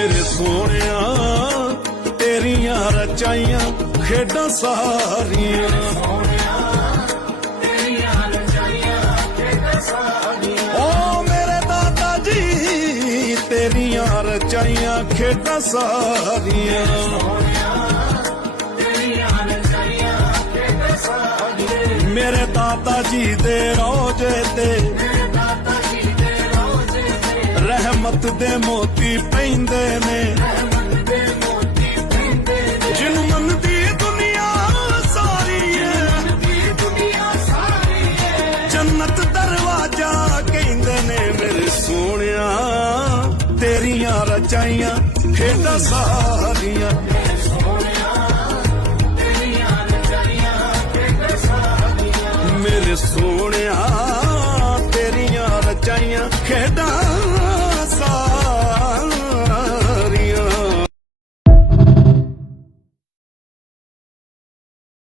मेरे सोनिया तेरिया रचाइया खेडां सारियां ओ मेरे दादा जी तेरिया रचाइया खेडां सारियां मेरे दादा जी दे रोजे ते रहमत दे मोती पैंदे ने जिन्नू मनदी दुनिया सारी जन्नत दरवाजा कहंदे ने मेरे सोनिया तेरिया रचाइया खेडां सारियां मेरे सोनिया